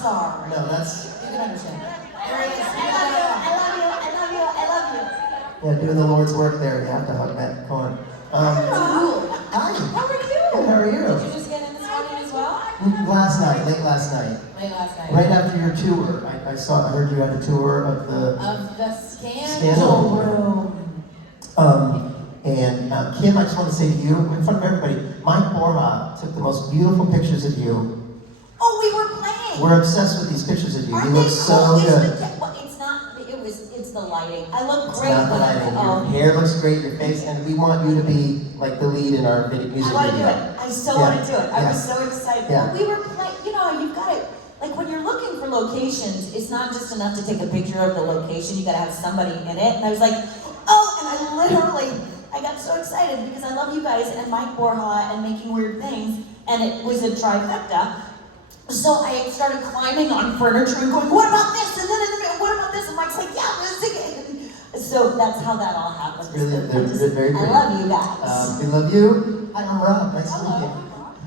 star. No, that's... You can understand. I love you. Yeah, doing the Lord's work there. You have to hug that. Come on. Hi. How are you? Good, how are you? Did you just get in this morning as well? Last night, late last night. Late last night. Right after your tour. I heard you had a tour of the Scandal Room. Kim, I just want to say to you, in front of everybody, Mike Borja took the most beautiful pictures of you. Oh, we were playing. We're obsessed with these pictures of you. Aren't You look they so cool? good. Well, it's the lighting. I look great. Not the lighting. Your hair looks great, your face, and we want you to be like the lead in our music video. I want to do it. I so want to do it. I was so excited. Yeah. We were playing, you've got to, like when you're looking for locations, it's not just enough to take a picture of the location, you got to have somebody in it. And I was like, I got so excited because I love you guys and Mike Borja and making weird things, and it was a trifecta. So I started climbing on furniture and going, what about this? And then what about this? And Mike's like, yeah, let's sing it. So that's how that all happened. It's really, they're very pretty. I love you guys. We love you. Hi, I'm Rob. Nice to meet you.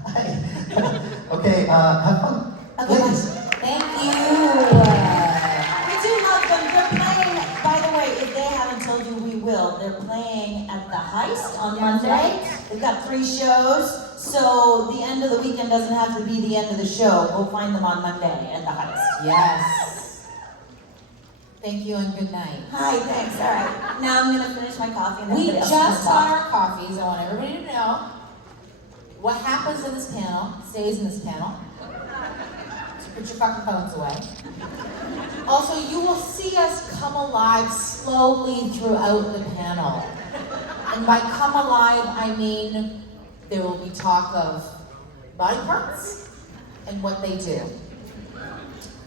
Hi. Okay, have fun. Okay, Ladies. thank you. We do love them. They're playing, by the way, if they haven't told you, we will. They're playing at the Heist on Monday. They've got 3 shows. So the end of the weekend doesn't have to be the end of the show. Go find them on Monday at the Heist. Yes. Thank you and good night. Hi, thanks. All right. Now I'm going to finish my coffee. And We everybody else just can got talk. our coffees. I want everybody to know what happens in this panel stays in this panel. So put your fucking phones away. Also, you will see us come alive slowly throughout the panel. And by come alive, I mean there will be talk of body parts and what they do.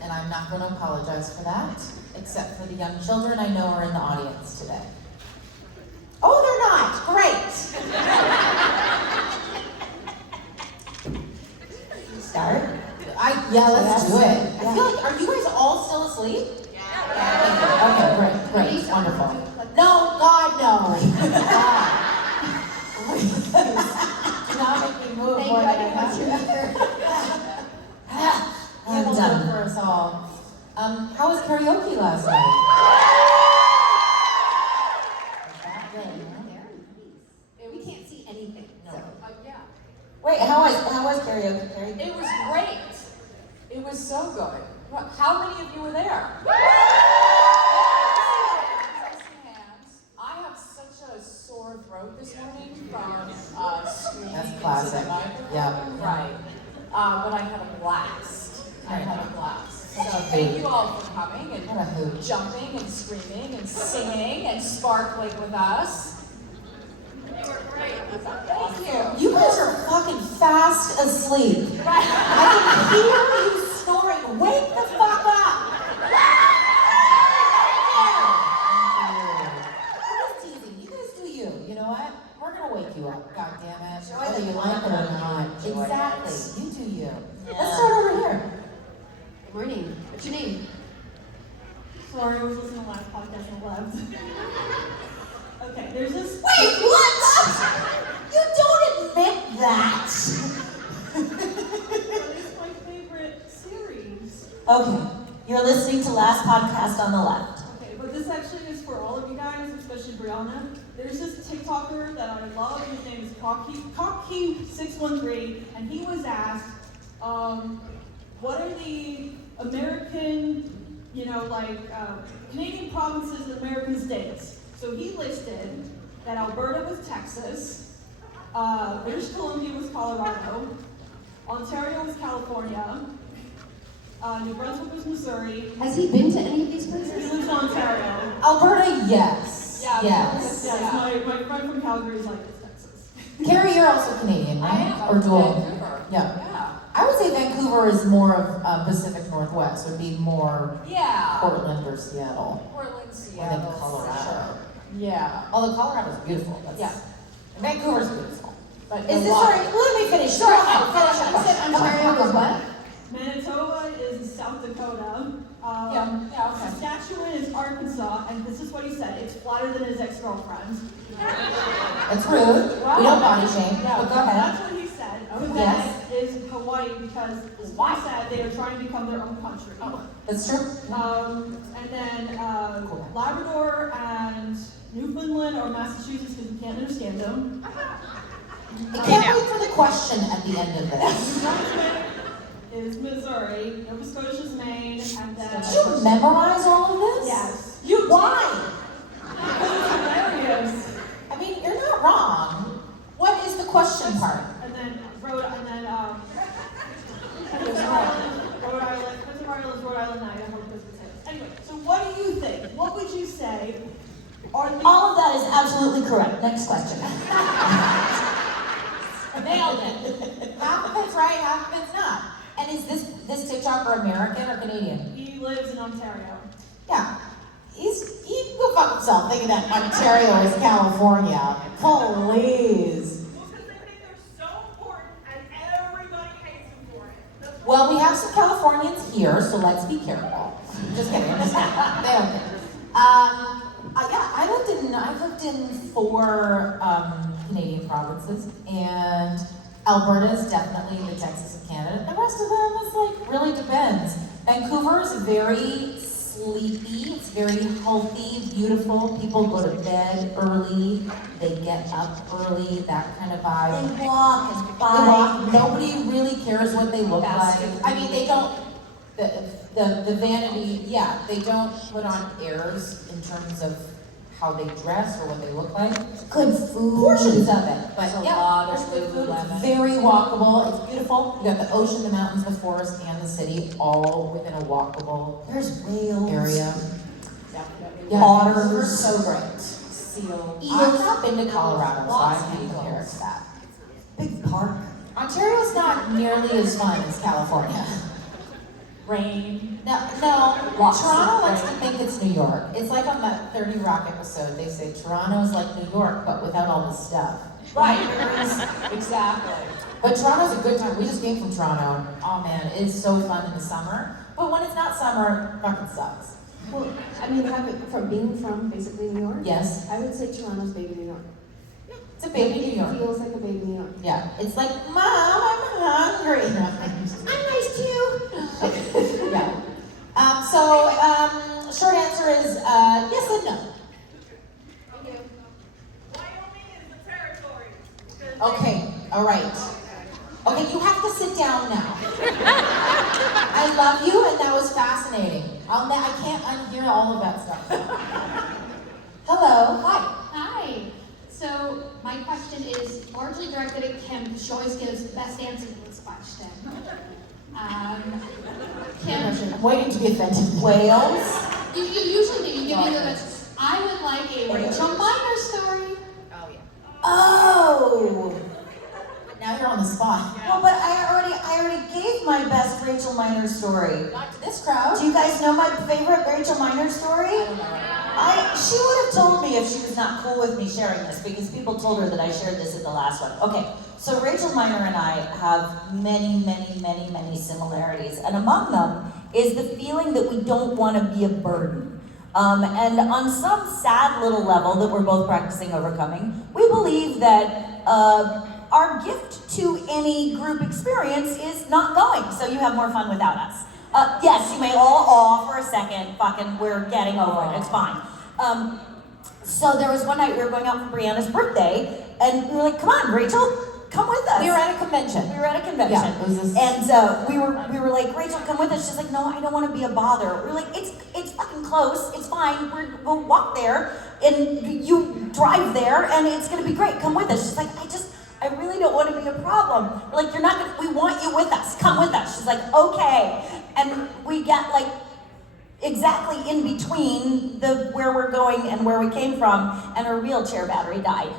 And I'm not going to apologize for that, except for the young children I know are in the audience today. Oh, they're not. Great. Start. Yeah, let's do it. I feel like, are you guys all still asleep? Yeah. Okay, great, wonderful. No, God, no. Do not make me move more than I have to. I'm done for us all. How was karaoke last night? We can't see anything. No. So, yeah. Wait, how was karaoke, Carrie? It was great. It was so good. How many of you were there? I have such a sore throat this morning from screaming. That's classic. Into the microphone. Yeah. Right. But I had a blast. I had a blast. So thank you all for coming and jumping and screaming and singing and sparkling with us. You were great. Thank you. You guys are fucking fast asleep. I can hear you snoring. Wake the fuck up. I'm just teasing. You guys do you. You know what? We're gonna wake you up. God damn it. Whether you like it or not. Exactly. You do you. Let's start over here. Good morning. What's your name? Sorry, I was listening to the last podcast and left. Okay, there's this. Wait, what? You don't admit that. It's my favorite series. Okay, you're listening to Last Podcast on the Left. Okay, but this actually is for all of you guys, especially Briana. There's this TikToker that I love. His name is Cocky613, and he was asked, what are the American, Canadian provinces and American states? So he listed that Alberta was Texas, British Columbia was Colorado, Ontario was California, New Brunswick was Missouri. Has he been to any of these He places? lives in Ontario. Alberta, yes. Yeah, Yes. Yes, my friend from Calgary is like, it's Texas. Carrie, you're also Canadian, right? I am. Or dual? Vancouver. Yeah. Yeah. I would say Vancouver is more of Pacific Northwest. Would be more Yeah. Portland or Seattle. Portland, Or Seattle. then Colorado. For sure. Yeah. Although Colorado's beautiful. That's, Yeah. Vancouver's beautiful. But Is this water. sorry? Let me finish. Sure, Finish. you said Ontario was what? Manitoba is South Dakota. Yeah, okay. Saskatchewan is Arkansas, and this is what he said. It's flatter than his ex-girlfriend. It's rude. We don't body shame. Yeah. But go ahead. That's what he said. Yes. Quebec is Hawaii. Hawaii because, as Mike said, they are trying to become their own country. That's true. And then Labrador and Newfoundland or Massachusetts because we can't understand them. I can't wait for the question at the end of this. New Brunswick is Missouri, Nova Scotia's Maine, and then... Did you memorize all of this? Yes. Why? Because it's hilarious. I mean, you're not wrong. What is the question part? And then Rhode Island, Rhode Island night, I hope this is it. Anyway, so what do you think? What would you say are the... All of that is absolutely correct. Next question. Nailed it. Half of it's right, half of it's not. And is this TikToker American or Canadian? He lives in Ontario. Yeah. He can go fuck himself thinking that Ontario is California. Please. Well, because they think they're so important and everybody hates them for it. Well, we have some Californians here, so let's be careful. Just kidding. I'm just kidding. They don't care. Yeah, I lived in 4 Canadian provinces, and Alberta is definitely the Texas of Canada. The rest of them is like really depends. Vancouver is very sleepy. It's very healthy, beautiful. People go to bed early. They get up early. That kind of vibe. They walk and They bike. walk. Nobody really cares what they look like. I mean, they don't. The vanity. Yeah, they don't put on airs in terms of how they dress or what they look like. Good food. Portions of it, but There's a yeah, lot of there's good food. Lululemon. It's very walkable. It's beautiful. You got the ocean, the mountains, the forest, and the city all within a walkable There's whales. area. Definitely. Yeah, Otters. Vancouver's so great. Seal. I've not been to Colorado, so I Lots of can't eagles. compare it to that. Big park. Ontario's not nearly as fun as California. Rain. No, Lots Toronto of likes to rain. think it's New York. It's like on that 30 Rock episode, they say Toronto's like New York, but without all the stuff. Right. Exactly. But Toronto's a good time. We just came from Toronto. Oh man, it's so fun in the summer. But when it's not summer, it fucking sucks. Well, I mean, from being from basically New York, Yes, I would say Toronto's baby New York. it's a baby New York. It feels like a baby New York. Yeah, it's like, Mom, I'm hungry. I'm nice too. Yeah. Short answer is yes and no. Wyoming is the territory. Okay, all right. Okay, you have to sit down now. I love you, and that was fascinating. I can't unhear all of that stuff. Hello, hi. Hi. So my question is largely directed at Kim because she always gives the best answer to this question. Kim, I'm waiting to be offended. Whales. you usually do. You give me the best. I would like a Rachel Miner story. Oh. Now you're on the spot. Well, but I already gave my best Rachel Miner story. Not to this crowd. Do you guys know my favorite Rachel Miner story? She would have told me if she was not cool with me sharing this because people told her that I shared this at the last one. Okay, so Rachel Miner and I have many, many, many, many similarities, and among them is the feeling that we don't want to be a burden. And on some sad little level that we're both practicing overcoming, we believe that our gift to any group experience is not going, so you have more fun without us. Yes, you may all awe for a second, fucking, we're getting over it, it's fine. So there was one night we were going out for Briana's birthday, and we were like, come on, Rachel, come with us. We were at a convention. We were at a convention. Yeah, it was this- And we were like, Rachel, come with us. She's like, no, I don't want to be a bother. We were like, it's fucking close. It's fine. We'll walk there, and you drive there, and it's gonna be great. Come with us. She's like, I really don't want to be a problem. We're like, we want you with us. Come with us. She's like, okay. And we get like exactly in between where we're going and where we came from, and her wheelchair battery died.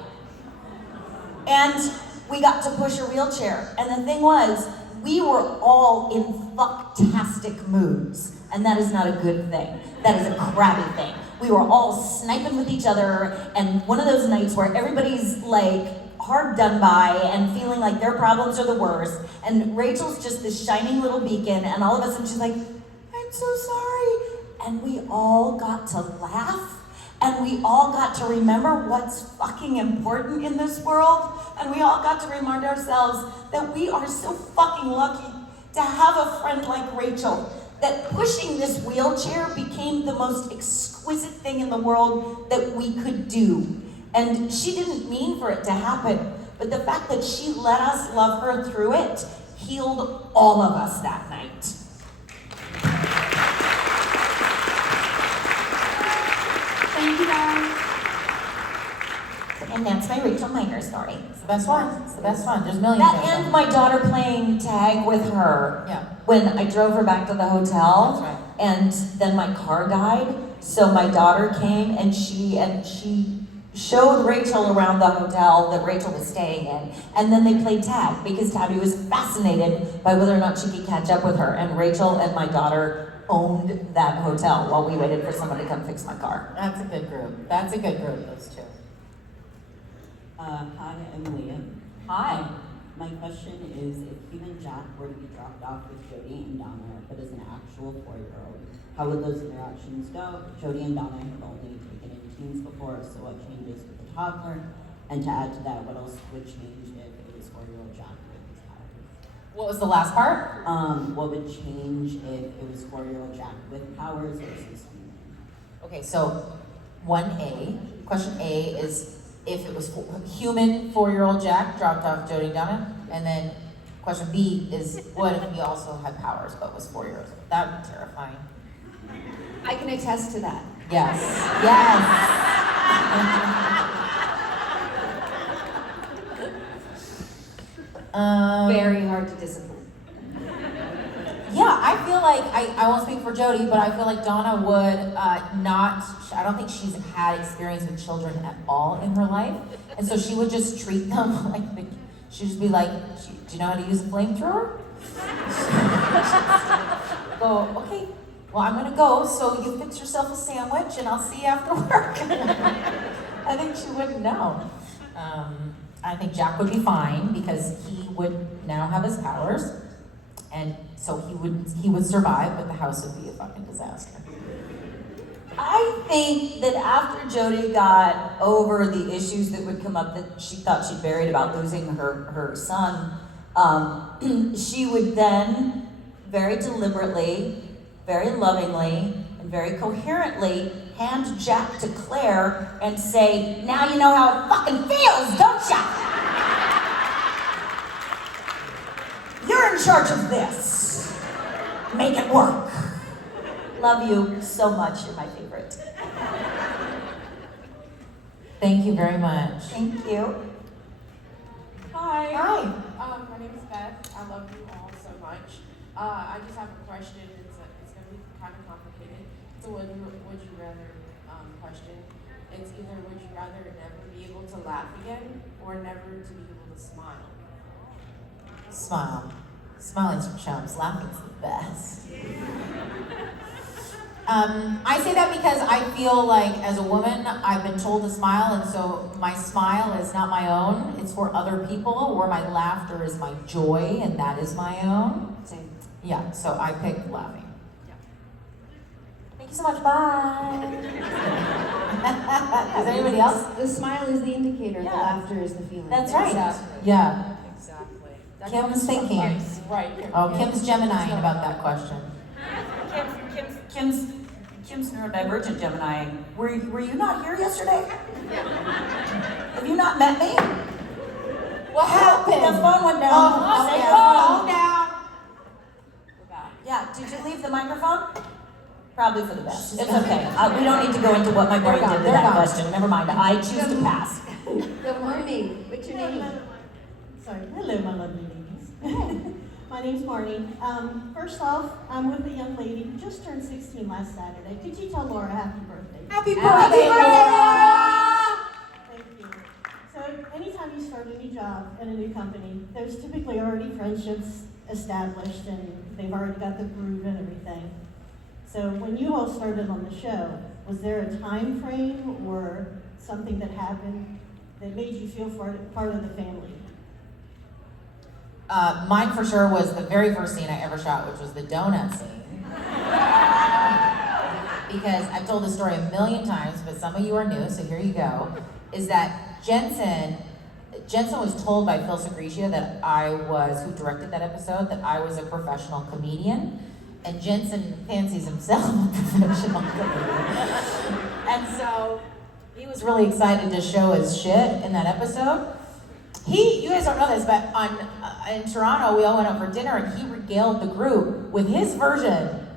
And we got to push her wheelchair. And the thing was, we were all in fucktastic moods. And that is not a good thing. That is a crappy thing. We were all sniping with each other, and one of those nights where everybody's like hard done by and feeling like their problems are the worst, and Rachel's just this shining little beacon, and all of a sudden she's like, I'm so sorry. And we all got to laugh and we all got to remember what's fucking important in this world, and we all got to remind ourselves that we are so fucking lucky to have a friend like Rachel, that pushing this wheelchair became the most exquisite thing in the world that we could do. And she didn't mean for it to happen, but the fact that she let us love her through it healed all of us that night. Thank you, guys. And that's my Rachel Miner story. It's the best one. It's the best one. There's millions That of them. and my daughter playing tag with her. Yeah. When I drove her back to the hotel. That's right. And then my car died. So my daughter came and she showed Rachel around the hotel that Rachel was staying in. And then they played tag because Tabby was fascinated by whether or not she could catch up with her. And Rachel and my daughter owned that hotel while we waited for someone to come fix my car. That's a good group. That's a good group, those two. Hi, I'm Liam. Hi. My question is, if Human Jack were to be dropped off with Jody and Donna, but as an actual 4-year-old, how would those interactions go? Jody and Donna have only taken in teens before, so what changes with the toddler? And to add to that, what else would change if it was 4-year-old Jack with his powers? What was the last part? What would change if it was 4-year-old Jack with powers versus human? Okay, so 1A, question A is if it was human 4-year-old Jack dropped off Jody and Donna, and then question B is what if he also had powers but was 4 years old? That would be terrifying. I can attest to that. Yes, yes. Very hard to discipline. Yeah, I feel like, I won't speak for Jody, but I feel like Donna would not, I don't think she's had experience with children at all in her life. And so she would just treat them like, she'd just be like, do you know how to use a flamethrower? Go, okay, well, I'm gonna go, so you fix yourself a sandwich and I'll see you after work. I think she wouldn't know. I think Jack would be fine because he would now have his powers. And so he would survive, but the house would be a fucking disaster. I think that after Jody got over the issues that would come up that she thought she'd buried about losing her son, she would then very deliberately, very lovingly, and very coherently hand Jack to Claire and say, now you know how it fucking feels, don't ya? You're in charge of this. Make it work. Love you so much. You're my favorite. Thank you very much. Thank you. Hi. Hi. My name is Beth. I love you all so much. I just have a question. It's going to be kind of complicated. It's a would you rather question. It's either would you rather never be able to laugh again or never to be able to smile? Smile. Smiling's for chumps. Laughing's the best. I say that because I feel like as a woman, I've been told to smile, and so my smile is not my own. It's for other people, where my laughter is my joy, and that is my own. Same. Yeah, so I pick laughing. Thank you so much. Bye. Is there anybody else? The smile is the indicator, Yeah. the laughter is the feeling. That's right. Exactly. Yeah. Exactly. Kim's thinking. Yes, right here. Oh, Kim's Gemini about that question. Kim's neurodivergent Gemini. Were you not here yesterday? Have you not met me? What happened? The phone went down. Oh, Say okay. your phone. down. We're back. Yeah, did you leave the microphone? Probably for the best. It's okay. We don't need to go into what my brain did to They're that gone. question. Never mind. I choose to pass. Good morning. What's your name? Sorry, hello, my lovely ladies. My name's Marnie. First off, I'm with a young lady who just turned 16 last Saturday. Could you tell Laura happy birthday? Happy birthday, Thank you. So anytime you start a new job in a new company, there's typically already friendships established and they've already got the groove and everything. So when you all started on the show, was there a time frame or something that happened that made you feel part of the family? Mine for sure was the very first scene I ever shot, which was the donut scene. because I've told this story a million times, but some of you are new, so here you go, is that Genzel was told by Phil Segretia that who directed that episode, that I was a professional comedian, and Jensen fancies himself a professional comedian. And so he was really excited to show his shit in that episode. You guys don't know this, but in Toronto, we all went out for dinner, and he regaled the group with his version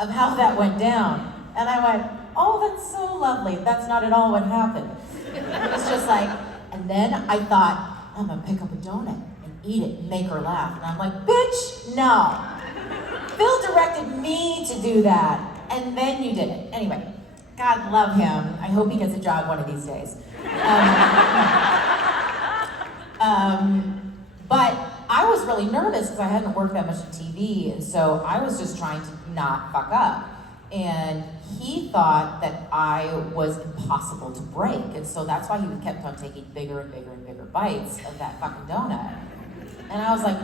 of how that went down. And I went, oh, that's so lovely. That's not at all what happened. It was just like, and then I thought, I'm gonna pick up a donut and eat it and make her laugh. And I'm like, bitch, no. Phil directed me to do that, and then you did it. Anyway, God love him. I hope he gets a job one of these days. But I was really nervous because I hadn't worked that much in TV, and so I was just trying to not fuck up. And he thought that I was impossible to break, and so that's why he kept on taking bigger and bigger and bigger bites of that fucking donut. And I was like,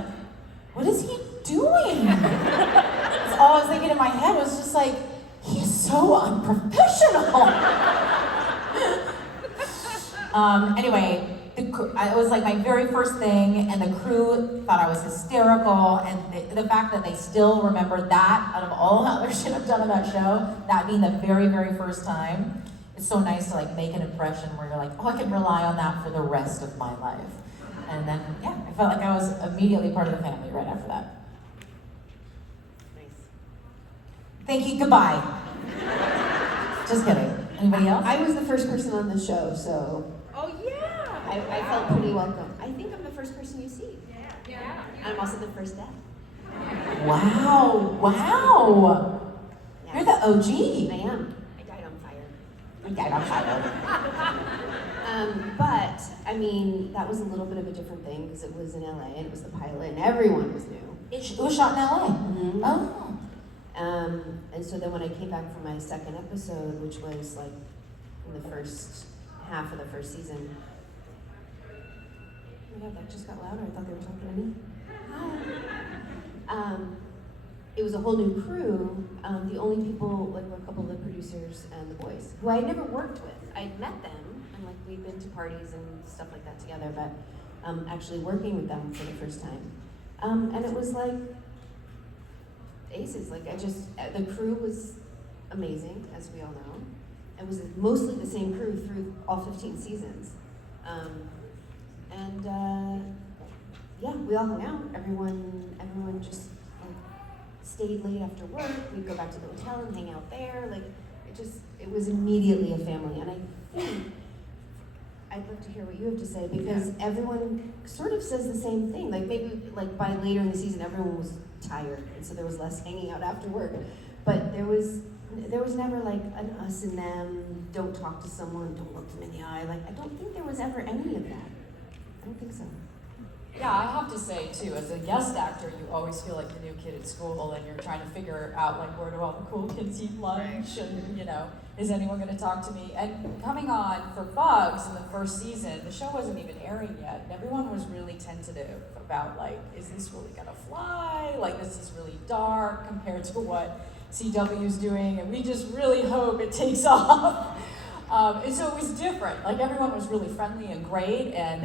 what is he doing? That's all I was thinking in my head was just like, he's so unprofessional. Anyway, it was like my very first thing, and the crew thought I was hysterical, and the fact that they still remember that out of all the other shit I've done on that show, that being the very, very first time, it's so nice to like make an impression where you're like, oh, I can rely on that for the rest of my life. And then, yeah, I felt like I was immediately part of the family right after that. Nice. Thank you, goodbye. Just kidding. Anybody else? I was the first person on the show, so Oh yeah. I felt pretty welcome. I think I'm the first person you see. Yeah. I'm also the first death. Wow, wow. Yeah. You're the OG. I am. I died on fire. You died on fire. But, I mean, that was a little bit of a different thing because it was in LA and it was the pilot and everyone was new. It was shot in LA. Mm-hmm. Oh. And so then when I came back for my second episode, which was like in the first half of the first season, oh my God, that just got louder. I thought they were talking to me. Hi. It was a whole new crew. The only people like were a couple of the producers and the boys, who I had never worked with. I'd met them, and like we'd been to parties and stuff like that together, but actually working with them for the first time. And it was like aces. Like the crew was amazing, as we all know. It was mostly the same crew through all 15 seasons. Yeah, we all hung out. Everyone just like stayed late after work. We'd go back to the hotel and hang out there. Like it was immediately a family. And I think I'd love to hear what you have to say because everyone sort of says the same thing. Like maybe like by later in the season, everyone was tired, and so there was less hanging out after work. But there was never like an us and them. Don't talk to someone. Don't look them in the eye. Like I don't think there was ever any of that. I don't think so. Yeah, I have to say too, as a guest actor, you always feel like the new kid at school, and you're trying to figure out like where do all the cool kids eat lunch, and is anyone going to talk to me? And coming on for Bugs in the first season, the show wasn't even airing yet, and everyone was really tentative about like, is this really going to fly? Like this is really dark compared to what CW's doing, and we just really hope it takes off. And so it was different. Like everyone was really friendly and great, and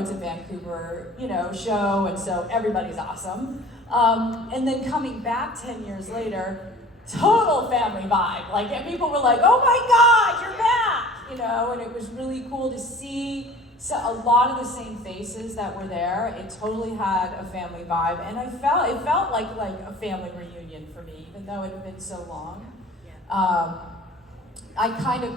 it's a Vancouver, show, and so everybody's awesome. And then coming back 10 years later, total family vibe. Like and people were like, "Oh my God, you're back!" And it was really cool to see a lot of the same faces that were there. It totally had a family vibe, and it felt like a family reunion for me, even though it had been so long.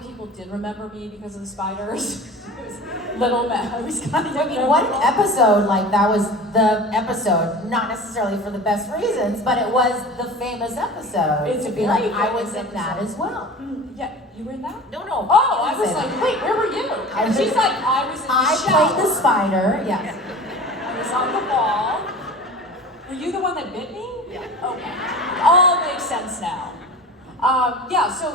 People did remember me because of the spiders. I was kind of. I mean, what an episode! Like that was the episode, not necessarily for the best reasons, but it was the famous episode. It's to be like, very I was famous in that episode. as well. Yeah, you were in that? No. Oh, I was like, wait, where were you? And she's like, I was in the I shower. played the spider. Yes. I was on the wall. Were you the one that bit me? Yeah. Okay. All makes sense now. So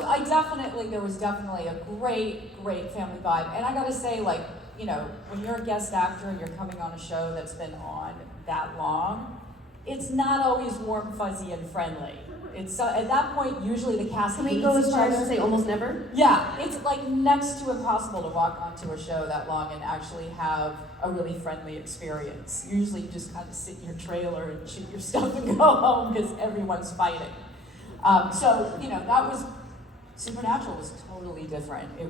there was definitely a great family vibe. And I gotta say, like, when you're a guest actor and you're coming on a show that's been on that long, it's not always warm, fuzzy, and friendly. It's at that point, usually the cast Can we hates go as each far as other. to say almost never? Yeah, it's like next to impossible to walk onto a show that long and actually have a really friendly experience. Usually you just kind of sit in your trailer and shoot your stuff and go home because everyone's fighting. So, that was, Supernatural was totally different. It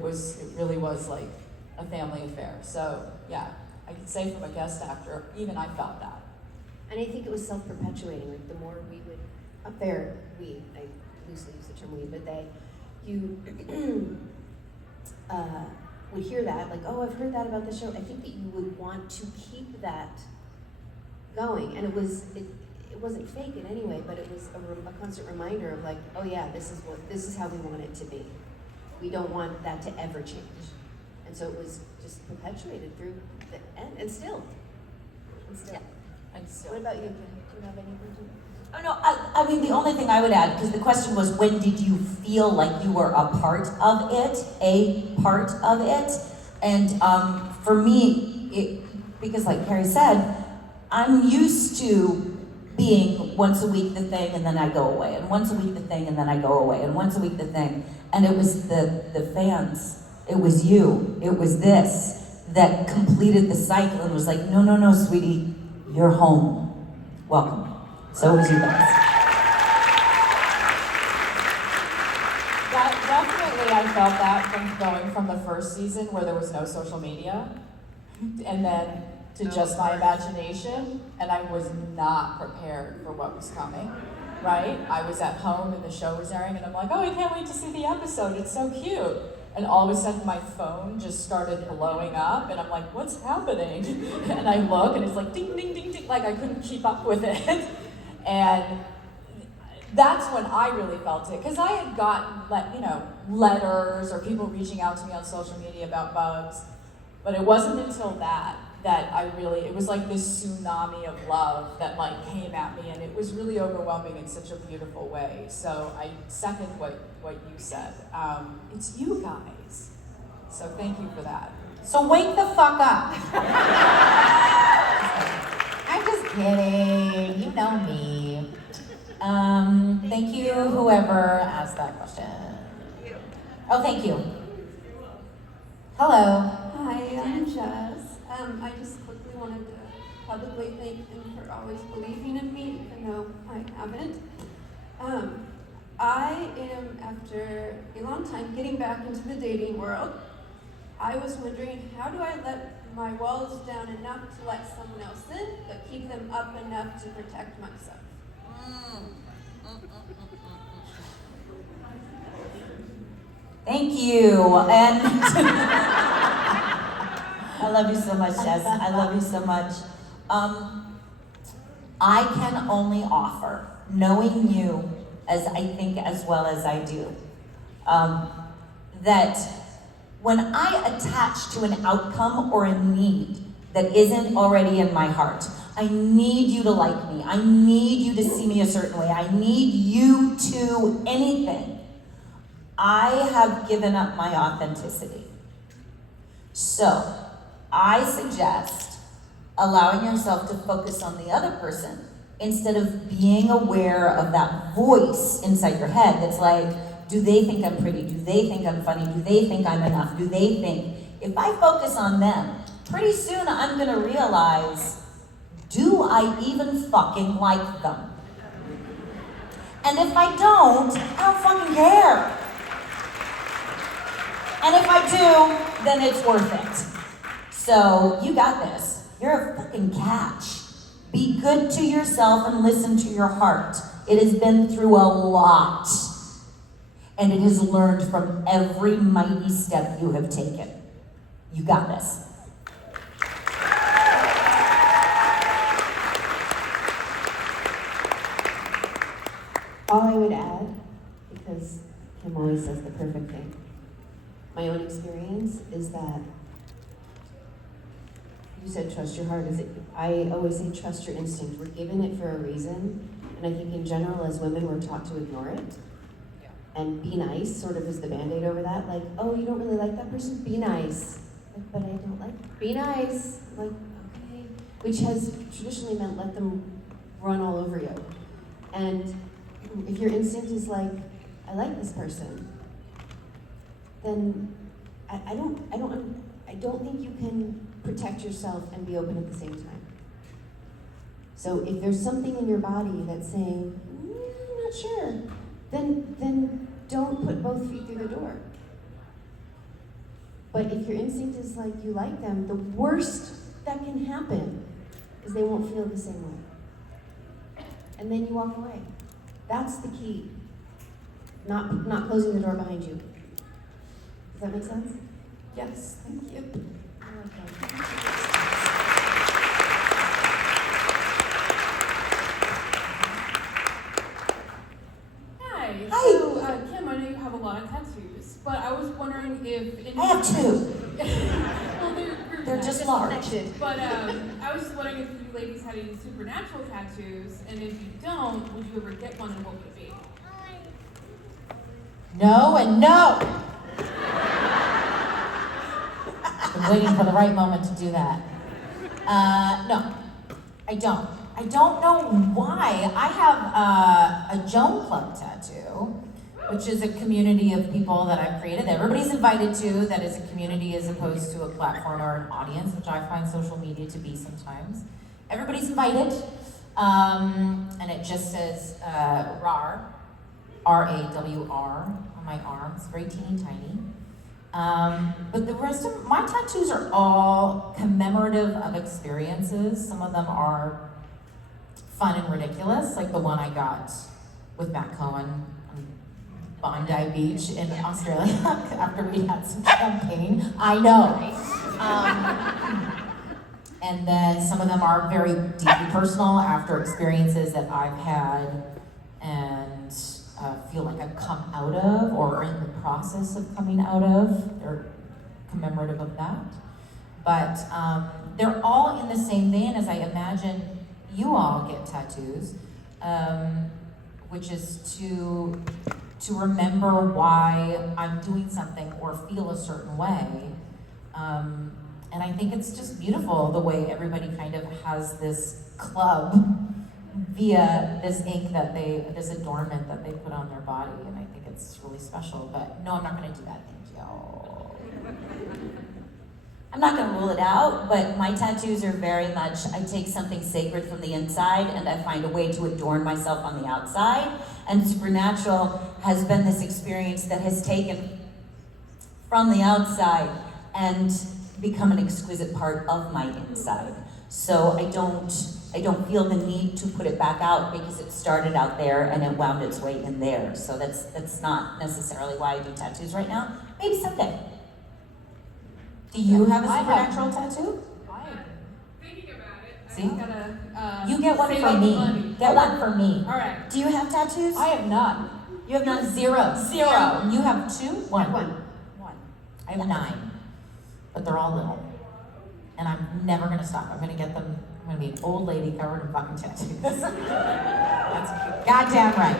really was like a family affair. So, yeah, I can say from a guest actor, even I felt that. And I think it was self-perpetuating. Like the more we would up there, I loosely use the term we, but you would hear that, like, oh, I've heard that about the show. I think that you would want to keep that going, and it wasn't fake in any way, but it was a constant reminder of like, oh yeah, this is how we want it to be. We don't want that to ever change, and so it was just perpetuated through the end, and still. Yeah. And still. What about you? Do you have anything to? Oh no, I mean, the only thing I would add, because the question was, when did you feel like you were a part of it? And for me, because like Carrie said, I'm used to being once a week the thing and then I go away, and once a week the thing and then I go away, and once a week the thing. And it was the fans, it was you, it was this that completed the cycle and was like, no, sweetie, you're home. Welcome. So was you guys. Definitely, I felt that from going from the first season where there was no social media, and then to just my imagination, and I was not prepared for what was coming, right? I was at home and the show was airing, and I'm like, oh, I can't wait to see the episode, it's so cute. And all of a sudden my phone just started blowing up, and I'm like, what's happening? And I look, and it's like ding, ding, ding, ding, like I couldn't keep up with it. And that's when I really felt it, because I had gotten, letters or people reaching out to me on social media about bugs, but it wasn't until that it was like this tsunami of love that came at me, and it was really overwhelming in such a beautiful way. So I second what you said. It's you guys. So thank you for that. So wake the fuck up. I'm just kidding. You know me. Thank you, whoever asked that question. Oh, thank you. Hello. Hi, I'm Jess. I just quickly wanted to publicly thank him for always believing in me, even though I haven't. I am, after a long time, getting back into the dating world. I was wondering, how do I let my walls down enough to let someone else in, but keep them up enough to protect myself? Thank you, and I love you so much, Jess. I love you so much. I can only offer, knowing you as I think as well as I do, that when I attach to an outcome or a need that isn't already in my heart, I need you to like me. I need you to see me a certain way. I need you to anything. I have given up my authenticity. So, I suggest allowing yourself to focus on the other person instead of being aware of that voice inside your head that's like, do they think I'm pretty? Do they think I'm funny? Do they think I'm enough? Do they think? If I focus on them, pretty soon I'm gonna realize, do I even fucking like them? And if I don't fucking care. And if I do, then it's worth it. So, you got this. You're a fucking catch. Be good to yourself and listen to your heart. It has been through a lot. And it has learned from every mighty step you have taken. You got this. All I would add, because Kim always says the perfect thing, my own experience is that you said trust your heart. I always say trust your instinct. We're given it for a reason, and I think in general as women we're taught to ignore it. And be nice sort of is the band-aid over that. Like, oh, you don't really like that person? Be nice. Like, but I don't like, be nice. Like, okay. Which has traditionally meant let them run all over you. And If your instinct is like, I like this person, then I don't think you can protect yourself and be open at the same time. So if there's something in your body that's saying, I'm not sure, then don't put both feet through the door. But if your instinct is like you like them, the worst that can happen is they won't feel the same way. And then you walk away. That's the key. Not closing the door behind you. Does that make sense? Yes, thank you. Hi. Hi. So, Kim, I know you have a lot of tattoos, but I was wondering if... I have 2. Well, They're just large. But I was just wondering if you ladies had any supernatural tattoos, and if you don't, would you ever get one, and what would it be? No and no. Been waiting for the right moment to do that. No, I don't. I don't know why. I have a Joan Club tattoo, which is a community of people that I've created. Everybody's invited to. That is a community as opposed to a platform or an audience, which I find social media to be sometimes. Everybody's invited, and it just says RAR, R-A-W-R on my arm. It's very teeny tiny. But the rest of my tattoos are all commemorative of experiences. Some of them are fun and ridiculous, like the one I got with Matt Cohen on Bondi Beach in Australia after we had some champagne. I know. And then some of them are very deeply personal after experiences that I've had and feel like I've come out of or are in the process of coming out of. They're commemorative of that. But they're all in the same vein as I imagine you all get tattoos, which is to remember why I'm doing something or feel a certain way. And I think it's just beautiful the way everybody kind of has this club via this ink this adornment that they put on their body, and I think it's really special. But no, I'm not gonna do that, thank you. I'm not gonna rule it out, but my tattoos are very much, I take something sacred from the inside and I find a way to adorn myself on the outside. And Supernatural has been this experience that has taken from the outside and become an exquisite part of my inside. So I don't feel the need to put it back out because it started out there and it wound its way in there. So that's not necessarily why I do tattoos right now. Maybe someday. Do you have a supernatural tattoo? Thinking about it. See? Gotta, You get one save for up me. money. Get one for me. All right. Do you have tattoos? I have none. You have none? Zero. Zero. You have 2? One. One. I have 9. But they're all little. And I'm never gonna stop. I'm gonna get them. I'm gonna be an old lady covered in fucking tattoos. That's goddamn right.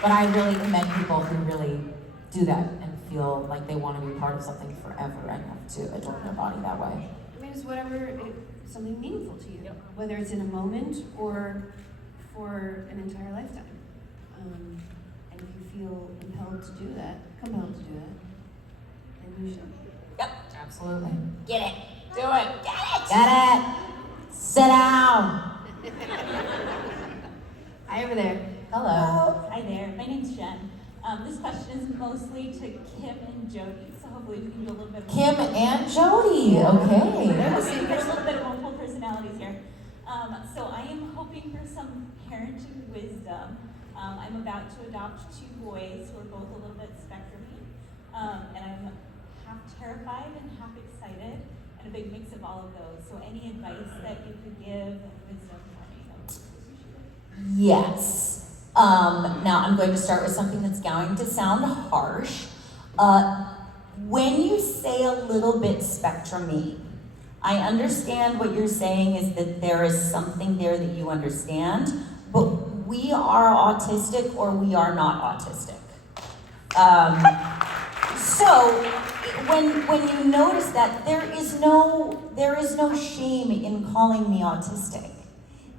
But I really commend people who really do that and feel like they want to be part of something forever and have to adorn their body that way. I mean, it's something meaningful to you, whether it's in a moment or for an entire lifetime. And if you feel compelled to do that, then you should. Yep, absolutely. Get it. Do it. Get it. Get it. Sit down. Hi over there. Hello. Hi there, my name's Jen. This question is mostly to Kim and Jody, so hopefully we can do a little bit of Kim and Jody. Okay. There's a little bit of multiple personalities here. So I am hoping for some parenting wisdom. I'm about to adopt 2 boys who are both a little bit spectrum-y, and I'm half terrified and half excited, and a big mix of all of those. So any advice that you could give, wisdom for me, that would be appreciated. Yes. Now I'm going to start with something that's going to sound harsh. When you say a little bit spectrum-y, I understand what you're saying is that there is something there that you understand, but we are autistic or we are not autistic. So when you notice that, there is no shame in calling me autistic.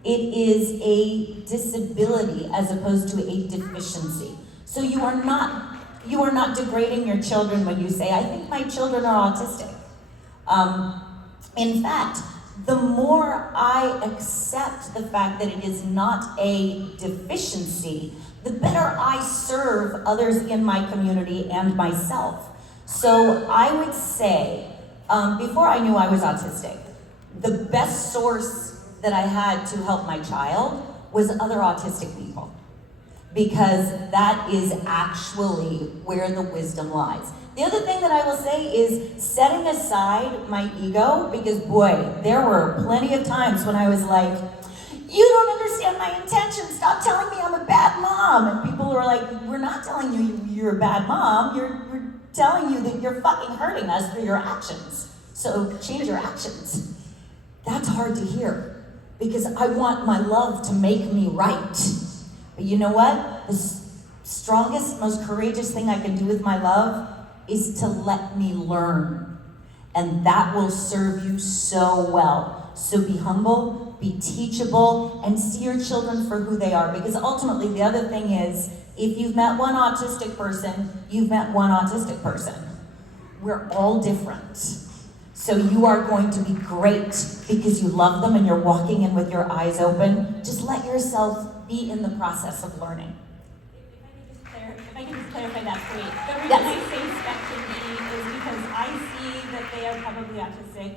It is a disability as opposed to a deficiency. So you are not degrading your children when you say, I think my children are autistic. In fact, the more I accept the fact that it is not a deficiency, the better I serve others in my community and myself. So I would say, before I knew I was autistic, the best source that I had to help my child was other autistic people, because that is actually where the wisdom lies. The other thing that I will say is setting aside my ego, because boy, there were plenty of times when I was like, you don't understand my intentions, stop telling me I'm a bad mom. And people were like, we're not telling you you're a bad mom, we're telling you that you're fucking hurting us through your actions. So change your actions. That's hard to hear, because I want my love to make me right. But you know what? The strongest, most courageous thing I can do with my love is to let me learn. And that will serve you so well. So be humble, be teachable, and see your children for who they are. Because ultimately, the other thing is, if you've met one autistic person, you've met one autistic person. We're all different. So you are going to be great because you love them and you're walking in with your eyes open. Just let yourself be in the process of learning. If I can just clarify that for you. The reason I say spectrum E is because I see that they are probably autistic.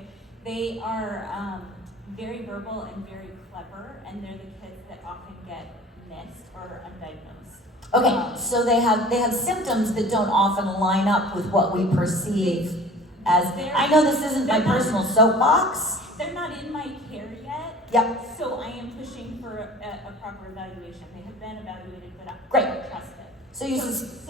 They are very verbal and very clever, and they're the kids that often get missed or undiagnosed. Okay, so they have symptoms that don't often line up with what we perceive as. I know this isn't my personal soapbox. They're not in my care yet. Yep. So I am pushing for a proper evaluation. They have been evaluated, but I Great. don't trust it. So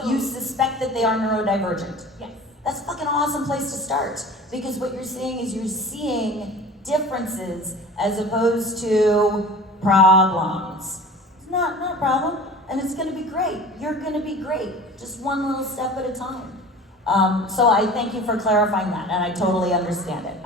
you suspect that they are neurodivergent? Yes. That's a fucking awesome place to start, because what you're seeing is you're seeing differences as opposed to problems. It's not a problem, and it's going to be great. You're going to be great, just one little step at a time. So I thank you for clarifying that, and I totally understand it.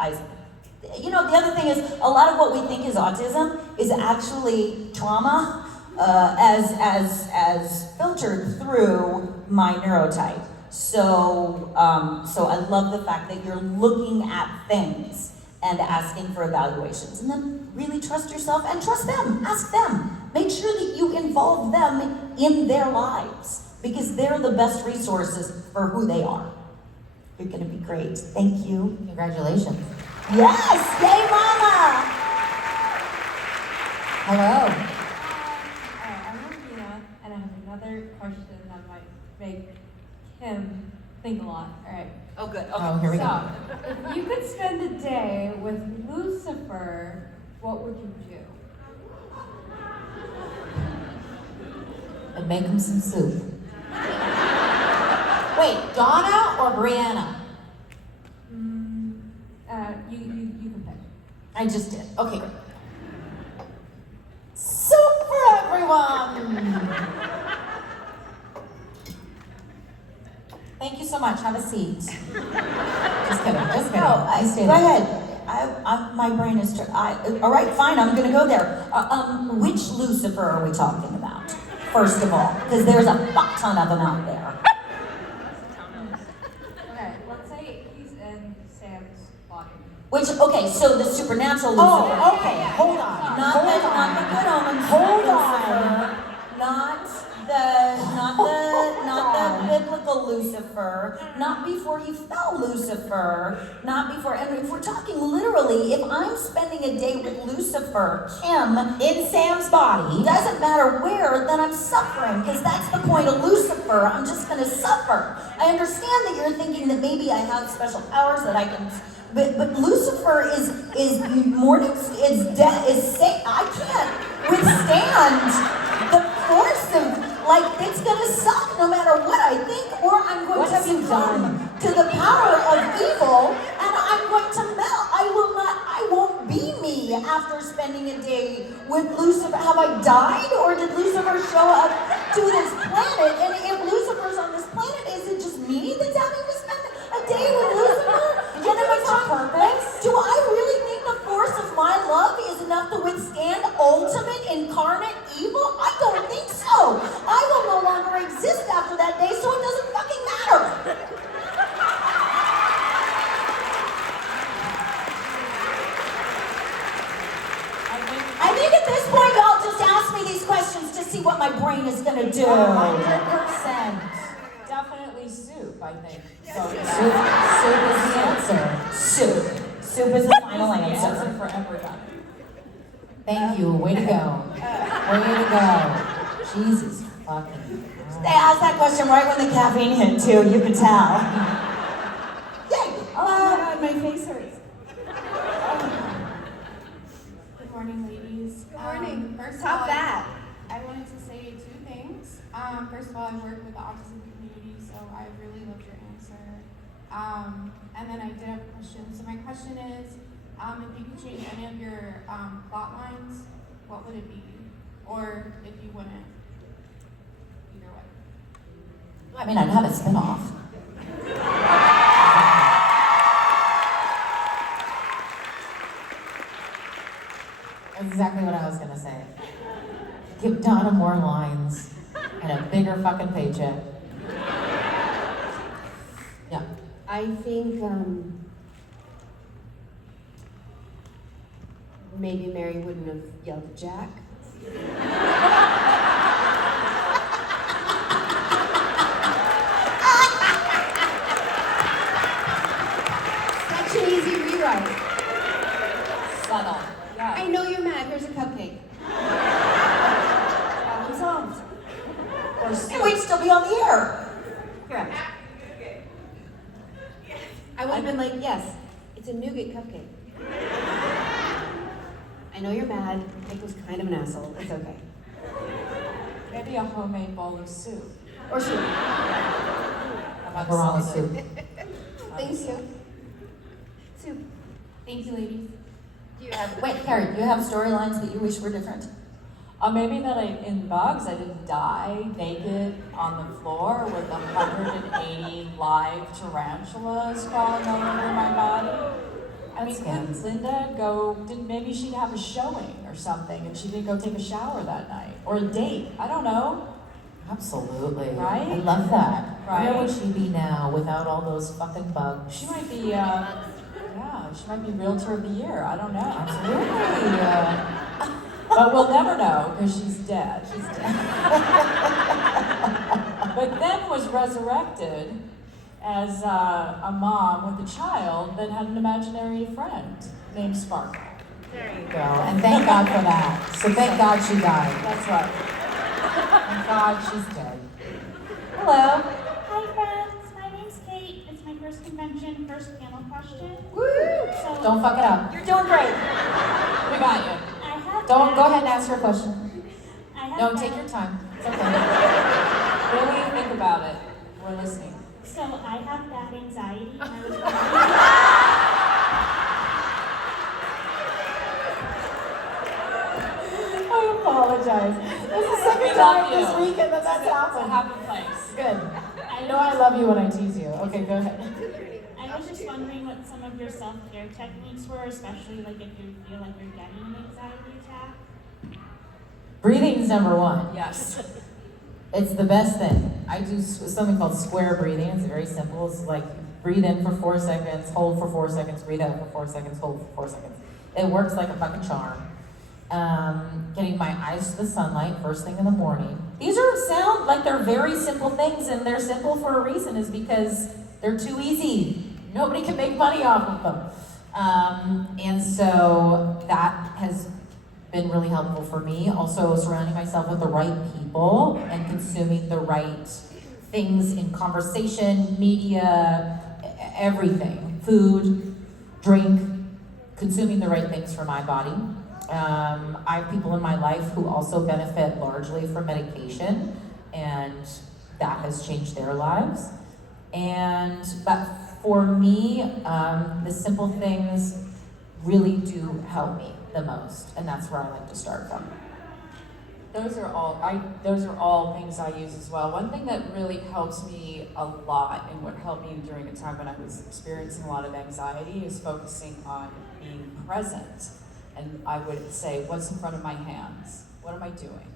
The other thing is, a lot of what we think is autism is actually trauma, as filtered through my neurotype. So I love the fact that you're looking at things and asking for evaluations, and then really trust yourself and trust them. Ask them. Make sure that you involve them in their lives, because they're the best resources for who they are. You're gonna be great. Thank you. Congratulations. Yes, yay mama! Hello. I'm Briana, and I have another question that might make him think a lot. All right. Oh, good. Okay. Oh, here we go. So, if you could spend a day with Lucifer, what would you do? And make him some soup. Wait, Donna or Briana? You can pick. I just did. Okay, great. Soup for everyone! Thank you so much. Have a seat. Just kidding. Go ahead. My brain is. All right, fine. I'm going to go there. Which Lucifer are we talking about? First of all, because there's a fuck ton of them out there. Okay, let's say he's in Sam's body. Okay, so the supernatural Lucifer. Oh, okay. Hold on. Not the good omens. Hold Lucifer. Not the biblical Lucifer, not before he fell Lucifer, not before, and if we're talking literally, if I'm spending a day with Lucifer, Kim, In Sam's body. doesn't matter where, then I'm suffering, because that's the point of Lucifer. I'm just going to suffer. I understand that you're thinking that maybe I have special powers that I can, but Lucifer is morning, is dead, is say I can't withstand the force of, like, it's gonna suck no matter what I think, or I'm going What to have you succumb done? to the power of evil, and I'm going to melt. I won't be me after spending a day with Lucifer. Have I died, or did Lucifer show up to this planet? And if Lucifer's on this planet, is it just me that's having to spend a day with Lucifer? Did you do it on purpose? Do I really think the force of my love is enough to withstand ultimate 100%. Definitely soup, I think. Soup is the answer. Soup is the final answer. Answer for everybody. Thank you. Way to go. Way to go. Jesus fucking They asked that question right when the caffeine hit too, you could tell. Yay! Oh Hello! my god, my face hurts. Good morning, ladies. Good morning. First Top of all, that. I wanted to say two things. First of all, I work with the autism community, so I really loved your answer. And then I did have a question. So my question is, if you could change any of your plot lines, what would it be? Or if you wouldn't, either way. I mean, I'd have a spinoff. That's exactly what I was gonna say. Give Donna more lines and a bigger fucking paycheck. Yeah. I think maybe Mary wouldn't have yelled at Jack. Such an easy rewrite. Subtle. Yeah. I know you're mad. Here's a cupcake. Problem solved. And we'd still be on the air. Correct. I would have been like, yes, it's a nougat cupcake. I know you're mad. Nick was kind of an asshole. It's okay. Maybe a homemade bowl of soup. Or soup. How about Briana salad? soup. Thank you. Soup. Thank you, ladies. Do you have, wait, Carrie, do you have storylines that you wish were different? Maybe that in Bugs I didn't die naked on the floor with 180 live tarantulas crawling all over my body. I mean, couldn't Linda maybe she'd have a showing or something and she didn't go take a shower that night? Or a date, I don't know. Absolutely. Right? I love that. Right? Where would she be now without all those fucking bugs? She might be, she might be Realtor of the Year, I don't know. Absolutely. But we'll never know because she's dead. But then was resurrected as a mom with a child that had an imaginary friend named Sparkle. There you go. And thank God for that. So thank God she died. That's right. Thank God she's dead. Hello. Hi friends, my name's Kate. It's my first convention, first panel question. Woo! So Don't fuck it up. You're doing great. We got you. I have Don't go bad- ahead and ask her a question. I have No, bad- take your time. It's okay. Really think about it. We're listening. So I have bad anxiety, and I was wondering. I apologize. This is the second We time love this you. weekend that that's It's a happened. happy place. Good. I know I love you when I tease you. Okay, go ahead. I was just wondering what some of your self-care techniques were, especially like if you feel like you're getting an anxiety attack. Breathing's number one. Yes. It's the best thing. I do something called square breathing. It's very simple. It's like breathe in for 4 seconds, hold for 4 seconds, breathe out for 4 seconds, hold for 4 seconds. It works like a fucking charm. Getting my eyes to the sunlight first thing in the morning. These sound like they're very simple things, and they're simple for a reason, is because they're too easy. Nobody can make money off of them. And so that has been really helpful for me. Also surrounding myself with the right people and consuming the right things in conversation, media, everything. Food, drink, consuming the right things for my body. I have people in my life who also benefit largely from medication, and that has changed their lives. But for me, the simple things really do help me the most, and that's where I like to start from. Those are all things I use as well. One thing that really helps me a lot, and what helped me during a time when I was experiencing a lot of anxiety, is focusing on being present. And I would say, what's in front of my hands? What am I doing?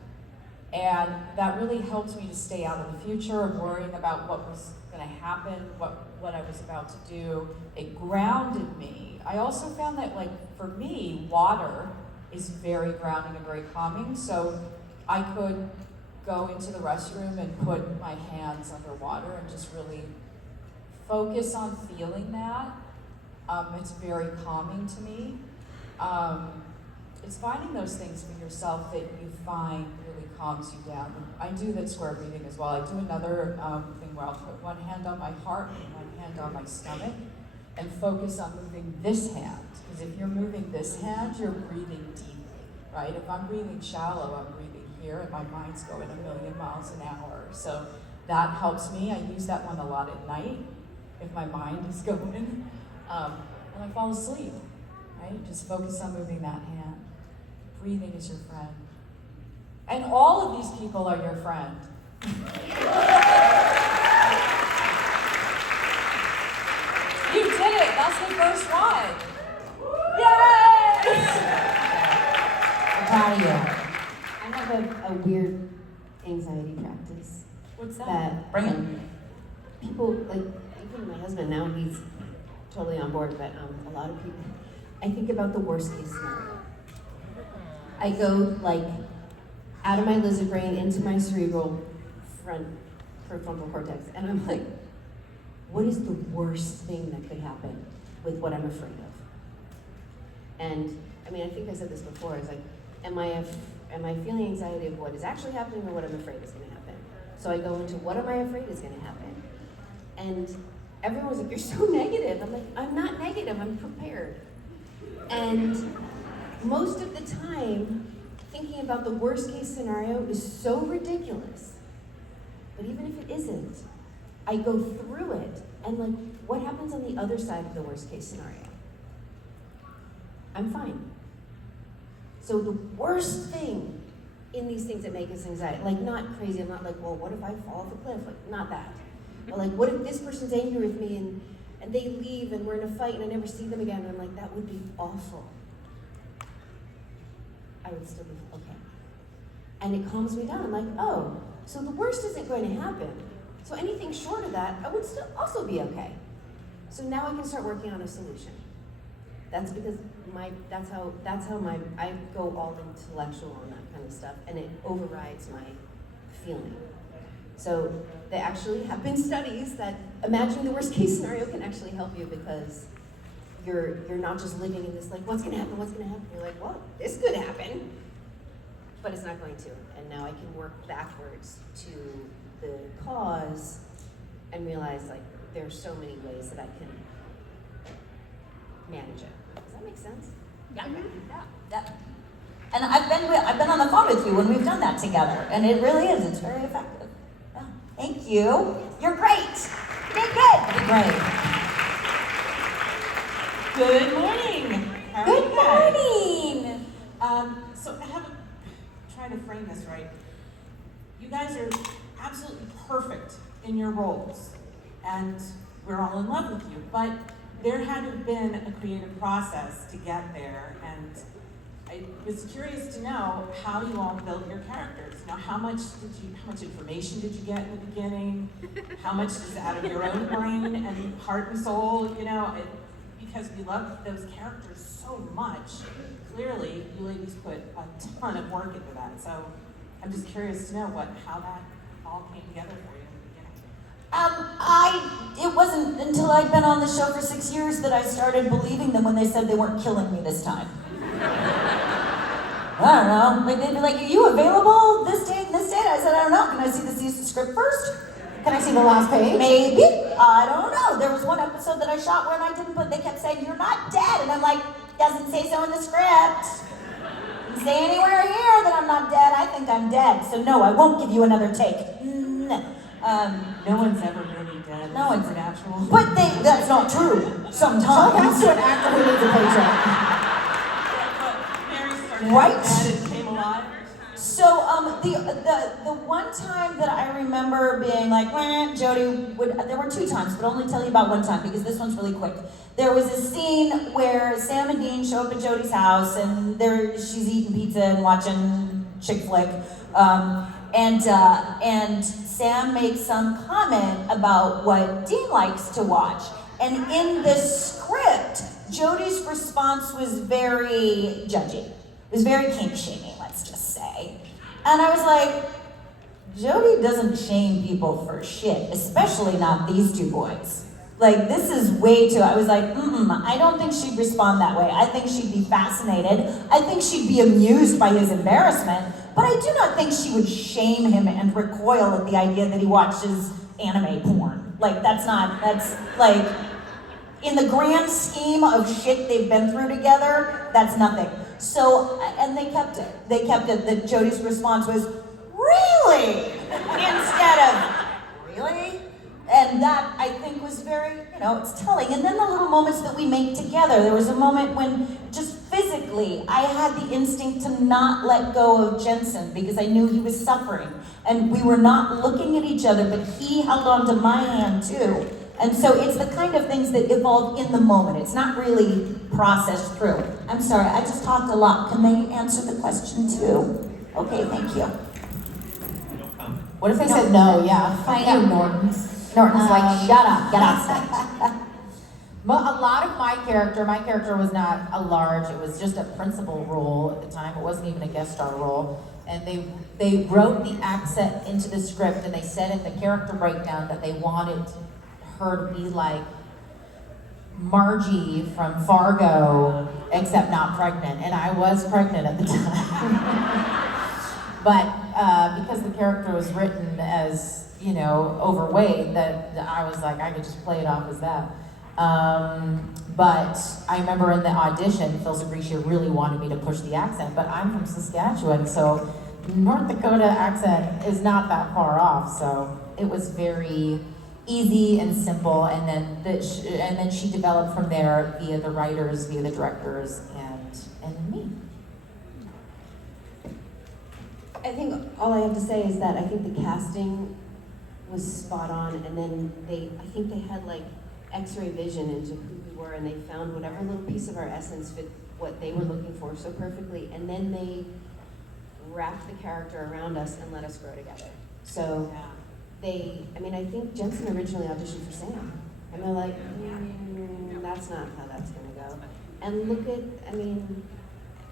And that really helped me to stay out of the future, of worrying about what was going to happen, what I was about to do. It grounded me. I also found that, like, for me, water is very grounding and very calming. So I could go into the restroom and put my hands underwater and just really focus on feeling that. It's very calming to me. It's finding those things for yourself that you find really calms you down. I do that square breathing as well. I do another thing where I'll put one hand on my heart and one hand on my stomach and focus on moving this hand. Because if you're moving this hand, you're breathing deeply, right? If I'm breathing shallow, I'm breathing here and my mind's going 1,000,000 miles an hour. So that helps me. I use that one a lot at night if my mind is going. And I fall asleep, right? Just focus on moving that hand. Breathing is your friend. And all of these people are your friend. You did it! That's the first one! Yay! I'm proud of you. I have a weird anxiety practice. What's that? Bring it. People, like, even my husband now, he's totally on board, but a lot of people, I think about the worst case scenario. I go, like, out of my lizard brain into my cerebral prefrontal cortex, and I'm like, what is the worst thing that could happen with what I'm afraid of? And, I mean, I think I said this before, it's like, am I feeling anxiety of what is actually happening or what I'm afraid is gonna happen? So I go into what am I afraid is gonna happen? And everyone's like, you're so negative. I'm like, I'm not negative, I'm prepared. And most of the time, thinking about the worst case scenario is so ridiculous. But even if it isn't, I go through it and like, what happens on the other side of the worst case scenario? I'm fine. So the worst thing in these things that make us anxiety, like not crazy, I'm not like, well, what if I fall off a cliff? Like, not that. But like, what if this person's angry with me and they leave and we're in a fight and I never see them again? And I'm like, that would be awful. I would still be okay. And it calms me down. I'm like, oh, so the worst isn't going to happen. So anything short of that, I would still also be okay. So now I can start working on a solution. That's because that's how I go all intellectual on that kind of stuff, and it overrides my feeling. So there actually have been studies that imagining the worst case scenario can actually help you because you're not just living in this like, what's gonna happen? You're like, well, this could happen, but it's not going to. And now I can work backwards to the cause and realize like there are so many ways that I can manage it. Does that make sense? Yeah. Yeah. And I've been on the phone with you when we've done that together, and it really is. It's very effective. Yeah. Thank you. You're great. You did good. You did great. Good morning. How are Good you guys? morning. So I have trying to frame this right. You guys are absolutely perfect in your roles, and we're all in love with you. But there had to have been a creative process to get there, and I was curious to know how you all built your characters. Now, how much information did you get in the beginning? How much is out of your own brain and heart and soul? Because we love those characters so much. Clearly, you ladies put a ton of work into that. So I'm just curious to know how that all came together for you in the beginning. It wasn't until I'd been on the show for 6 years that I started believing them when they said they weren't killing me this time. I don't know. Like they'd be like, "Are you available this date and this date?" I said, "I don't know. Can I see the script first? Can I see the last page? Maybe. I don't know. There was one episode that I shot where I didn't put. They kept saying, "You're not dead," and I'm like, "Doesn't say so in the script. Doesn't say anywhere here that I'm not dead. I think I'm dead. So no, I won't give you another take." No one's ever really dead. No one's natural. But that's not true. Sometimes. That's to an actor who needs a paycheck. Right? And came alive. So the one time that I remember being like, Jodie would. There were 2 times, but I'll only tell you about one time because this one's really quick. There was a scene where Sam and Dean show up at Jodie's house, and she's eating pizza and watching chick flick, and Sam makes some comment about what Dean likes to watch, and in the script, Jodie's response was very judgy. It was very kink-shaming, let's just say. And I was like, Jody doesn't shame people for shit, especially not these two boys. Like, this is way too, I was like, I don't think she'd respond that way. I think she'd be fascinated. I think she'd be amused by his embarrassment, but I do not think she would shame him and recoil at the idea that he watches anime porn. Like, that's like, in the grand scheme of shit they've been through together, that's nothing. So, and they kept it. That Jody's response was, really? Instead of, really? And that, I think, was very, it's telling. And then the little moments that we make together. There was a moment when, just physically, I had the instinct to not let go of Genzel because I knew he was suffering. And we were not looking at each other, but he held on to my hand, too. And so it's the kind of things that evolve in the moment. It's not really processed through. I'm sorry, I just talked a lot. Can they answer the question, too? Okay, thank you. What if they said no? Yeah. I know. Norton's like, shut up, get off stage. But a lot of my character was not a large, it was just a principal role at the time. It wasn't even a guest star role. And they wrote the accent into the script, and they said in the character breakdown that they wanted her to be like Margie from Fargo, except not pregnant. And I was pregnant at the time. But because the character was written as, overweight, that I was like, I could just play it off as that. But I remember in the audition, Phil Zagrecia really wanted me to push the accent, but I'm from Saskatchewan, so North Dakota accent is not that far off, so it was very easy and simple, and then she developed from there via the writers, via the directors, and me. I think all I have to say is that I think the casting was spot on, and then I think they had like X-ray vision into who we were, and they found whatever little piece of our essence fit what they were looking for so perfectly, and then they wrapped the character around us and let us grow together. So I think Genzel originally auditioned for Sam, and they're like, that's not how that's gonna go. And look at,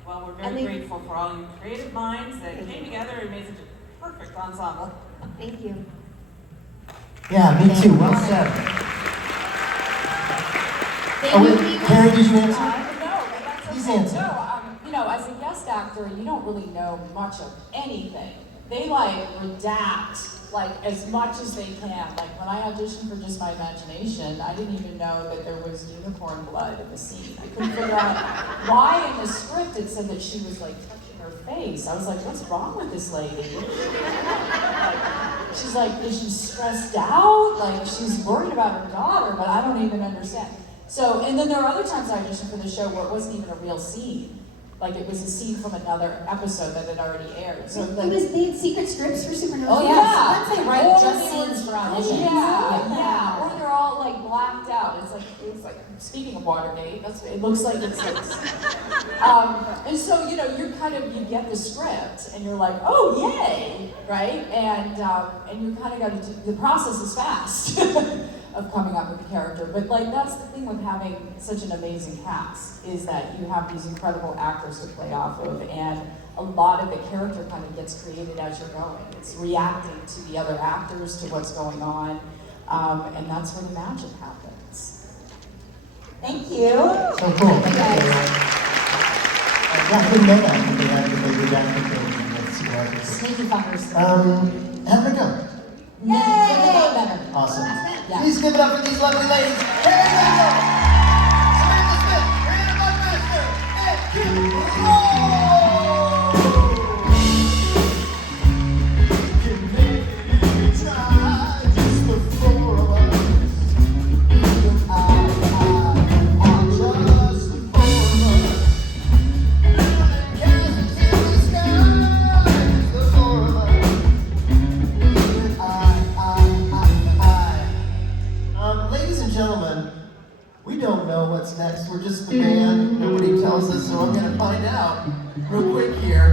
well, we're very grateful for all your creative minds that came together and made such a perfect ensemble. Thank you. Yeah, me too. Well said. Carrie, did you answer? No, that's Please okay. answer. No, as a guest actor, you don't really know much of anything. They redact as much as they can. Like when I auditioned for Just My Imagination, I didn't even know that there was unicorn blood in the scene. I couldn't figure out why in the script it said that she was touching her face. I was like, what's wrong with this lady? She's like, is she stressed out? She's worried about her daughter, but I don't even understand. So, and then there are other times I auditioned for the show where it wasn't even a real scene. It was a scene from another episode that had already aired. So they had secret scripts for Supernova. Oh yeah, sometimes they write just scenes for auditions. Yeah. Or they're all blacked out. It's like speaking of Watergate, it looks like it's and so you get the script and you're like, oh yay, right? And you kind of got to do, the process is fast of coming up with the character. But that's the thing with having such an amazing cast, is that you have these incredible actors to play off of, and a lot of the character kind of gets created as you're going. It's reacting to the other actors, to what's going on, and that's where the magic happens. Thank you. So cool. I didn't know that they had the redacted thing with secret. Sneaky fuckers. How'd it go? Yay! Awesome. Yeah. Please give it up for these lovely ladies. Carrie, Genzel, Briana, Buckmaster, and can maybe try just the four of us. Even I, just the four of us. Building castles in the sky, just the four of us. Ladies and gentlemen, we don't know what's next. We're just the band. Nobody tells us, so I'm going to find out real quick here.